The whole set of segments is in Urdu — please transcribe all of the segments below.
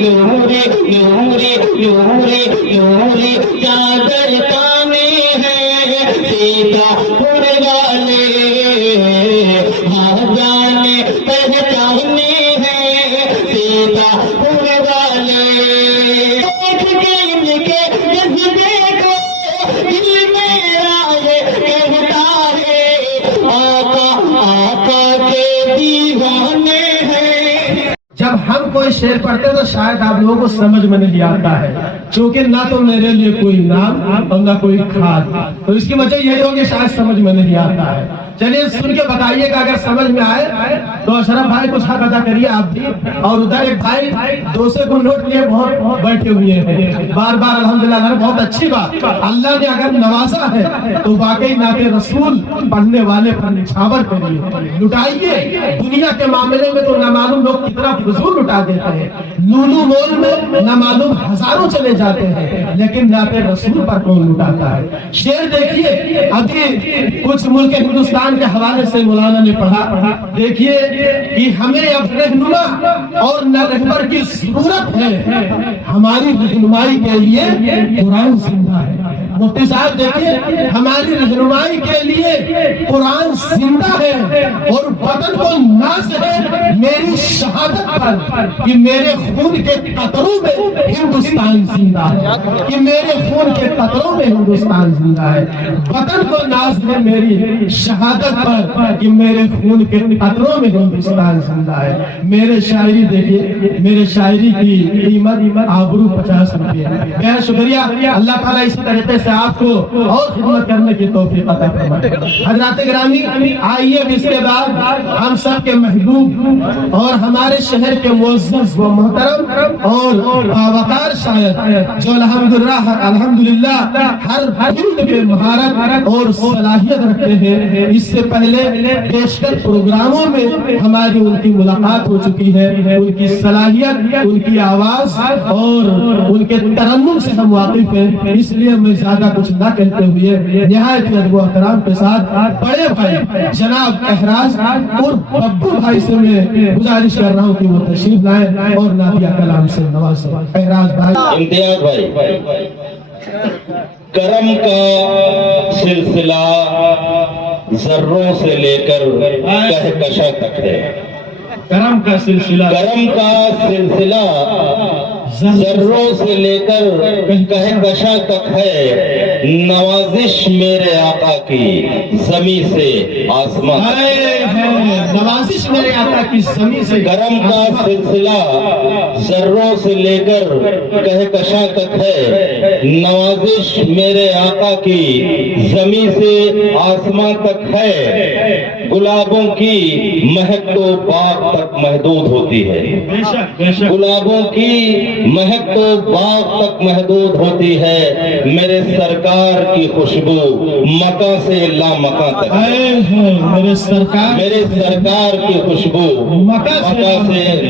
نوری نوری نوری نوری چادر تانے ہیں سیتا پور والے ہاں جانے پہچانے ہیں سیتا پور والے دیکھ کے ان کے جذبے کو دل میرا یہ کہتا ہے آقا آقا کے دیوانے ہیں. جب ہم کوئی شعر پڑھتے تو شاید آپ لوگوں کو سمجھ میں نہیں آتا ہے، چونکہ نہ تو میرے لیے کوئی نام اور نہ کوئی کھاد، تو اس کی وجہ یہی ہوگی شاید سمجھ میں نہیں آتا ہے. چلیے سن کے بتائیے کہ اگر سمجھ میں آئے تو اشرف بھائی کچھ حق ادا کریے آپ بھی. اور ادھر ایک بھائی 200 کو نوٹ لیے بہت بیٹھے ہوئے ہیں، بار بار الحمدللہ. بہت اچھی بات، اللہ نے اگر نوازا ہے تو واقعی نعت رسول پڑھنے والے پر نچھاور کریے، لٹائیے. دنیا کے معاملے میں تو نہ معلوم لوگ کتنا فضول لٹا دیتے ہیں، لولو مول میں نہ معلوم ہزاروں چلے جاتے ہیں، لیکن نعت رسول پر کون لٹاتا ہے. شعر دیکھیے، ابھی کچھ ملک ہندوستان کے حوالے سے مولانا نے پڑھا. دیکھیے کہ ہمیں اب رہنما اور نہ رہبر کی ضرورت ہے، ہماری رہنمائی کے لیے قرآن زندہ ہے. مفتی صاحب دیکھیے، ہماری رہنمائی کے لیے قرآن زندہ ہے اور وطن کو ناز ہے میری شہادت پر کہ میرے خون کے قطروں میں ہندوستان زندہ ہے، کہ میرے خون کے قطروں میں ہندوستان زندہ ہے. وطن کو ناز ہے میری شہادت پر کہ میرے خون کے قطروں میں ہندوستان زندہ ہے. میرے شاعری دیکھیے، میرے شاعری کی قیمت آبرو 50 روپے. بہت شکریہ. اللہ تعالیٰ اسی طریقے سے آپ کو اور خدمت کرنے کی توفیق عطا فرمائے. حضرات گرامی، آئیے اس کے بعد ہم سب کے محبوب اور ہمارے شہر کے معزز و محترم اور باوقار شاعر جو الحمدللہ ہر فیلڈ میں مہارت اور صلاحیت رکھتے ہیں، اس سے پہلے بیشتر پروگراموں میں ہماری ان کی ملاقات ہو چکی ہے. ان کی صلاحیت، ان کی آواز اور ان کے ترنم سے ہم واقف ہیں. اس لیے میں زیادہ کچھ نہ کہتے ہوئے نہایت ادب و احترام کے ساتھ بڑے بھائی جناب احراز اور ببو بھائی سے میں گزارش کر رہا ہوں کہ وہ تشریف لائیں اور نادیہ کلام سے نوازیں. احراز بھائی. امتیاز بھائی، کرم کا سلسلہ ذروں سے لے کر کہکشاں تک ہے. کرم کا سلسلہ ذروں سے لے کر کہکشاں تک ہے. نوازش میرے آقا کی زمین سے آسمان تک. نوازش میرے آقا کی زمین سے. کرم کا سلسلہ ذروں سے لے کر کہکشاں تک ہے. نوازش میرے آقا کی زمین سے آسمان تک ہے. گلابوں کی مہک تو باغ تک محدود ہوتی ہے. گلابوں کی مہک تو باغ تک محدود ہوتی ہے. میرے سرکار کی خوشبو مکاں سے لامکاں تک ہے. میرے سرکار کی خوشبو مکاں سے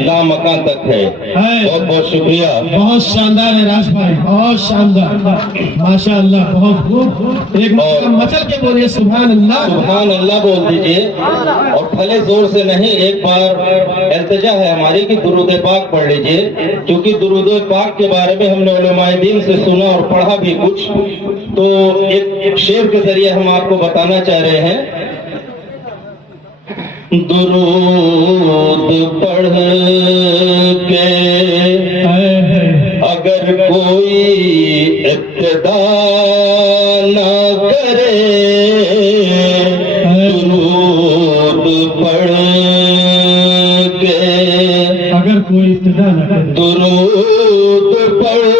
لامکاں تک ہے. بہت بہت شکریہ. بہت شاندار ہے راج بھائی، بہت شاندار، ماشاء اللہ، بہت خوب. ایک مچل کے بولیے سبحان اللہ. سبحان اللہ بول دیجئے، اور پھلے زور سے نہیں. ایک بار التجا ہے ہماری کہ درود پاک پڑھ لیجئے، کیونکہ درود پاک کے بارے میں ہم نے علماء دین سے سنا اور پڑھا بھی کچھ، تو ایک شعر کے ذریعے ہم آپ کو بتانا چاہ رہے ہیں. درود پڑھ کے اگر کوئی ابتدا نہ کرے، درود پڑھ کے اگر کوئی ابتدا نہ کرے، درود پڑھ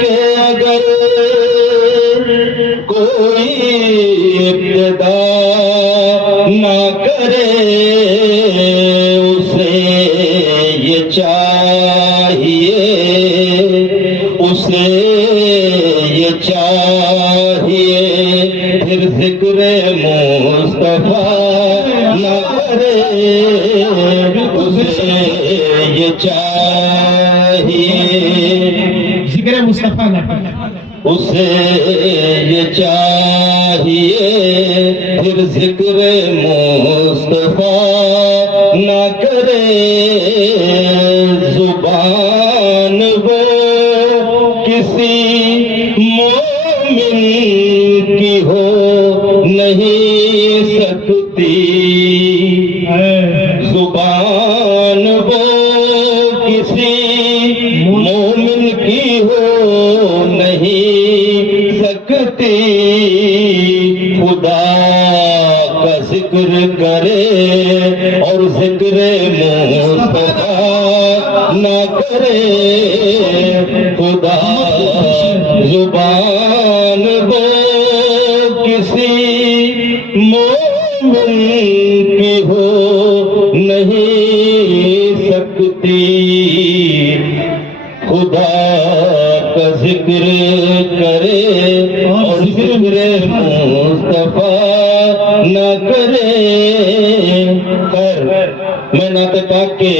کے اگر کوئی ابتدا نہ کرے، اسے یہ چاہیے، اسے یہ چاہیے پھر ذکر مصطفیٰ نہ کرے، اسے یہ چاہیے ذکر مصطفیٰ نہ کرے، اسے یہ چاہیے پھر ذکر مصطفیٰ نہ کرے. زبان زبان وہ کسی مومن کی ہو نہیں سکتی، زبان وہ کسی مومن کی ہو نہیں سکتی، خدا کا ذکر کرے اور ذکر مصطفیٰ نہ کرے، خدا زبان وہ کسی مومن کی ہو نہیں سکتی، خدا کا ذکر کرے اور ذکر مصطفیٰ نہ کرے۔ خیر، میں نعت پاک کے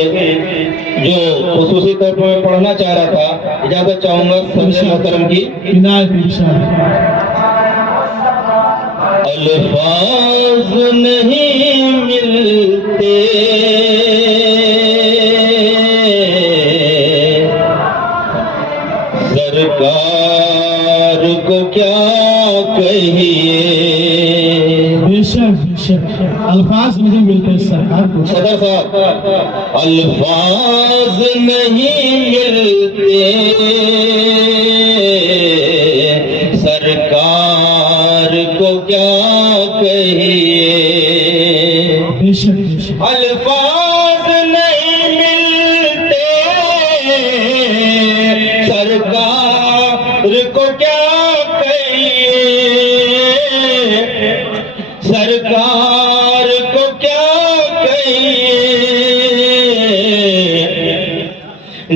جو خصوصی طور پر میں پڑھنا چاہ رہا تھا، اجازت چاہوں گا صدر محترم کی۔ عنایت انشاءاللہ۔ الفاظ نہیں ملتے سرکار کو کیا کہیے، بے شک بے شک الفاظ نہیں ملتے سرکار کو۔ صدر صاحب، الفاظ نہیں ملتے سرکار کو کیا کہیے، بے شک بے شک الفاظ نہیں ملتے سرکار کو کیا کہیے، سرکار کو کیا کہیے،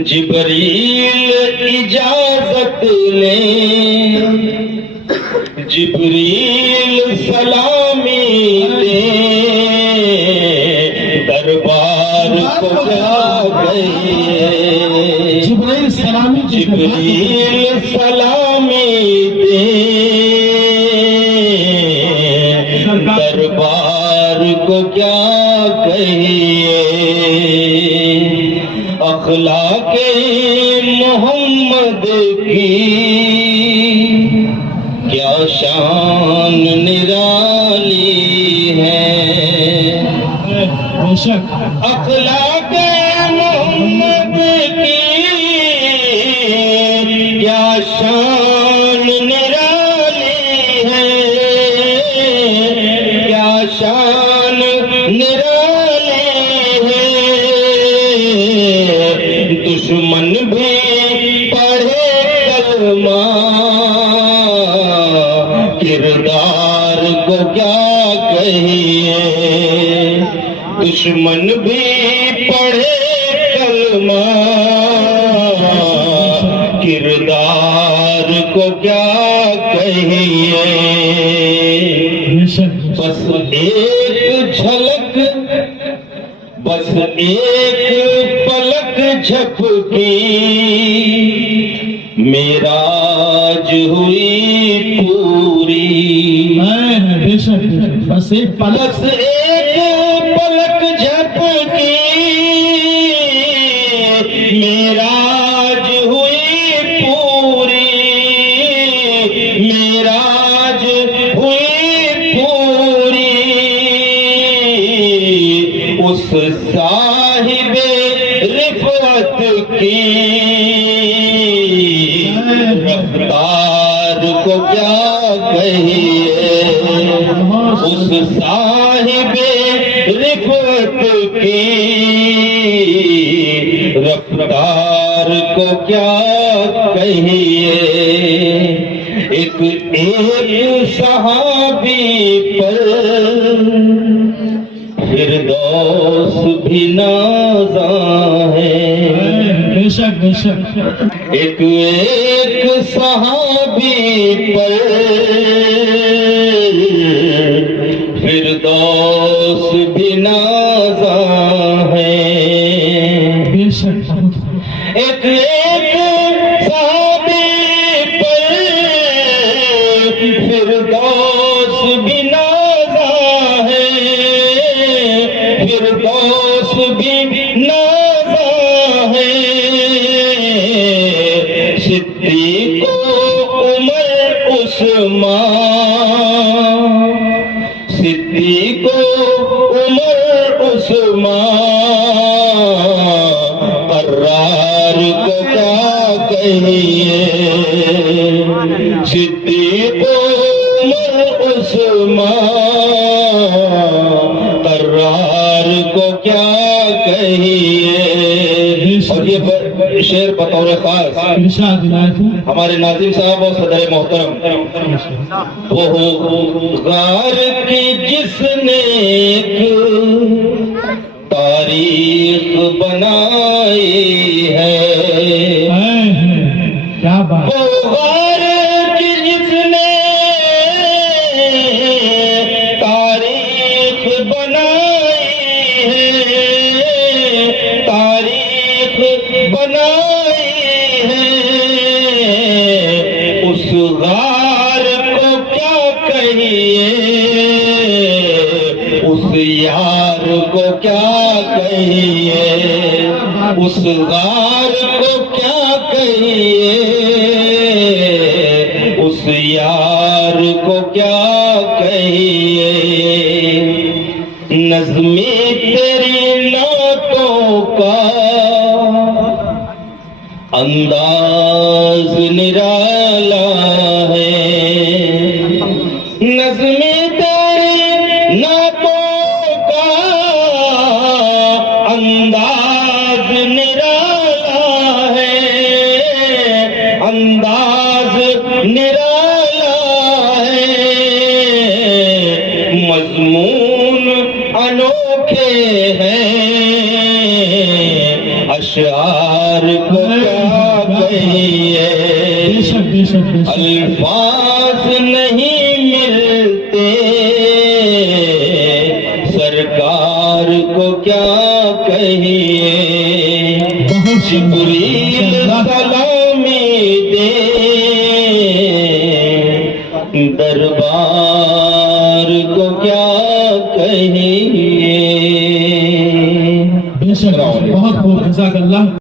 جبریل اجازت لیں، جبریل سلامی دیں، دربار کو کیا کہیے، جبرائیل سلامی جبریل سلامی دیں، دربار کو کیا کہیے، اخلاق محمد کی کیا شان نرالی ہے، بے شک اخلاق محمد کی کیا شان نرالی ہے، کیا شان نرالی ہے، دشمن بھی پڑھے کلمہ کردار کو کیا کہیے، دشمن بھی پڑھے کلمہ کردار کو کیا کہیے، بے شک بس ایک جھلک، بس ایک پلک جھپکی، معراج ہوئی پوری، بے شک بس ایک پلک بس ایک پلک جھپکی، معراج ہوئی پوری، معراج ہوئی پوری، اس صاحب رفعت کی رفتار کو کیا کہیے، اس صاحب رفعت کی رفتار کو کیا کہیے، ایک ایک صحابی پر فردوس بھی نازاں ہے، بے شک بے شک ایک ایک صحابی پر فردوس بھی نازاں ہے، بے شک ایک ایک صحابی پر فردوس بھی نازاں ہے، فردوس بھی نازاں ہے، صدیق عمر عثمان، صدیق عمر عثمان، قرار کو کیا کہیے، صدیق عمر عثمان، قرار کو کیا کہیے۔ اور یہ شعر بطور خاص ارشاد عنایت ہوں۔ ہمارے ناظم صاحب اور صدر محترم، وہ غار کی جس نے ایک تاریخ بنائی ہے، کیا بات، وہ غار کی جس نے تاریخ بنائی ہے، تاریخ بنائی ہے، اس غار کو کیا کہیے، اس یار کو کیا کہیے، اس غار کو کیا کہیے، اس یار کو کیا کہیے۔ نظمی تیری نعتوں کا انداز نرالا ہے، نظمی تیری نعتوں کا انداز نرالا ہے، انداز نرالا ہے، مضمون انوکھے ہیں، اشعار کو کیا کہیے، بے شک بے شک بے شک، الفاظ نہیں ملتے، سرکار کو کیا کہیے، بہت جبریل سلامی دے، دربار کو کیا کہیے۔ بے شک، بہت خوب، جزاک اللہ۔